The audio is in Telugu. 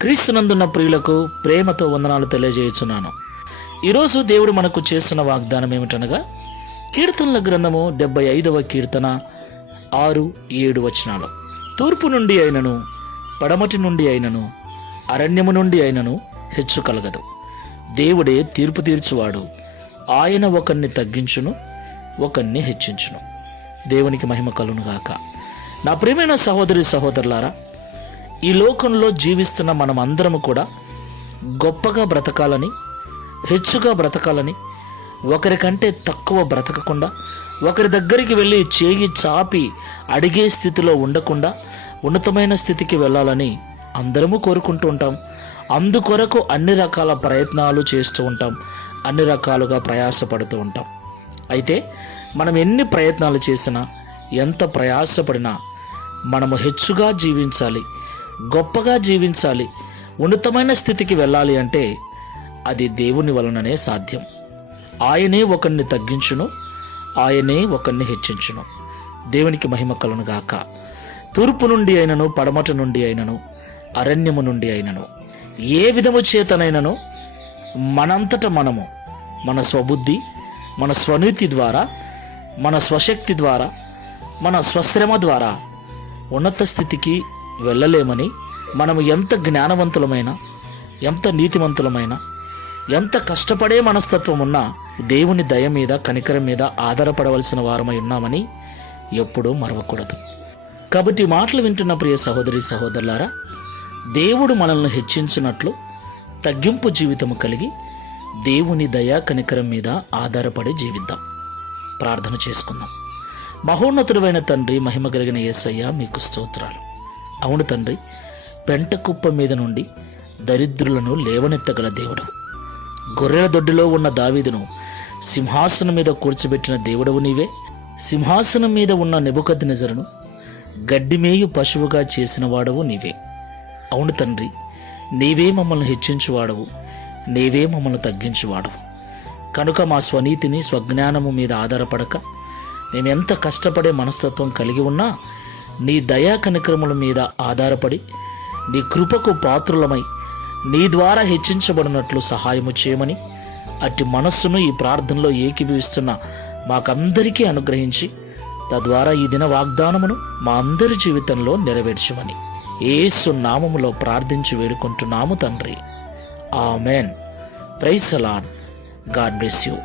క్రీస్తునందున్న ప్రియులకు ప్రేమతో వందనాలు తెలియజేయుచున్నాను. ఈరోజు దేవుడు మనకు చేస్తున్న వాగ్దానం ఏమిటనగా, కీర్తనల గ్రంథము 75వ కీర్తన 6-7 వచనాలు. తూర్పు నుండి అయినను, పడమటి నుండి అయినను, అరణ్యము నుండి అయినను హెచ్చు కలగదు. దేవుడే తీర్పు తీర్చువాడు. ఆయన ఒకరిని తగ్గించును, ఒకరిని హెచ్చించును. దేవునికి మహిమ కలుగునుగాక. నా ప్రియమైన సహోదరి సహోదరులారా, ఈ లోకంలో జీవిస్తున్న మనం అందరము కూడా గొప్పగా బ్రతకాలని, హెచ్చుగా బ్రతకాలని, ఒకరికంటే తక్కువ బ్రతకకుండా, ఒకరి దగ్గరికి వెళ్ళి చేయి చాపి అడిగే స్థితిలో ఉండకుండా ఉన్నతమైన స్థితికి వెళ్ళాలని అందరము కోరుకుంటూ ఉంటాం. అందుకొరకు అన్ని రకాల ప్రయత్నాలు చేస్తూ ఉంటాం, అన్ని రకాలుగా ప్రయాసపడుతూ ఉంటాం. అయితే మనం ఎన్ని ప్రయత్నాలు చేసినా, ఎంత ప్రయాసపడినా మనము హెచ్చుగా జీవించాలి, గొప్పగా జీవించాలి, ఉన్నతమైన స్థితికి వెళ్ళాలి అంటే అది దేవుని వలననే సాధ్యం. ఆయనే ఒకరిని తగ్గించును, ఆయనే ఒకరిని హెచ్చించును. దేవునికి మహిమ కలుగునుగాక. తూర్పు నుండి అయినను, పడమట నుండి అయినను, అరణ్యము నుండి అయినను, ఏ విధము చేతనైనను మనంతట మనము మన స్వబుద్ధి, మన స్వనీతి ద్వారా, మన స్వశక్తి ద్వారా, మన స్వశ్రమ ద్వారా ఉన్నత స్థితికి వెళ్ళలేమని, మనము ఎంత జ్ఞానవంతులమైనా, ఎంత నీతిమంతులమైనా, ఎంత కష్టపడే మనస్తత్వం ఉన్నా దేవుని దయ మీద, కనికరం మీద ఆధారపడవలసిన వారమై ఉన్నామని ఎప్పుడూ మరవకూడదు. కాబట్టి ఈ మాటలు వింటున్న ప్రియ సహోదరి సహోదరులారా, దేవుడు మనల్ని హెచ్చించినట్లు తగ్గింపు జీవితము కలిగి దేవుని దయ కనికరం మీద ఆధారపడి జీవిద్దాం. ప్రార్థన చేసుకుందాం. మహోన్నతుడైన తండ్రి, మహిమ కలిగిన యేసయ్య, మీకు స్తోత్రాలు. అవును తండ్రి, పెంట కుప్ప మీద నుండి దరిద్రులను లేవనెత్తగల దేవుడు. గొర్రెల దొడ్డిలో ఉన్న దావీదును సింహాసనం మీద కూర్చోబెట్టిన దేవుడవు నీవే. సింహాసనం మీద ఉన్న నెబుకద్నెజరును గడ్డిమేయు పశువుగా చేసిన వాడవు నీవే. అవును తండ్రి, నీవే మమ్మల్ని హెచ్చించువాడవు, నీవే మమ్మల్ని తగ్గించువాడవు. కనుక మా స్వనీతిని, స్వజ్ఞానము మీద ఆధారపడక, మేమెంత కష్టపడే మనస్తత్వం కలిగి ఉన్నా నీ దయా కనికరముల మీద ఆధారపడి నీ కృపకు పాత్రులమై నీ ద్వారా హెచ్చించబడినట్లు సహాయము చేయమని, అట్టి మనస్సును ఈ ప్రార్థనలో ఏకీభవిస్తున్న మాకందరికీ అనుగ్రహించి, తద్వారా ఈ దిన వాగ్దానమును మా అందరి జీవితంలో నెరవేర్చమని యేసు నామములో ప్రార్థించి వేడుకుంటున్నాము తండ్రి. Amen. Praise the Lord. God bless you.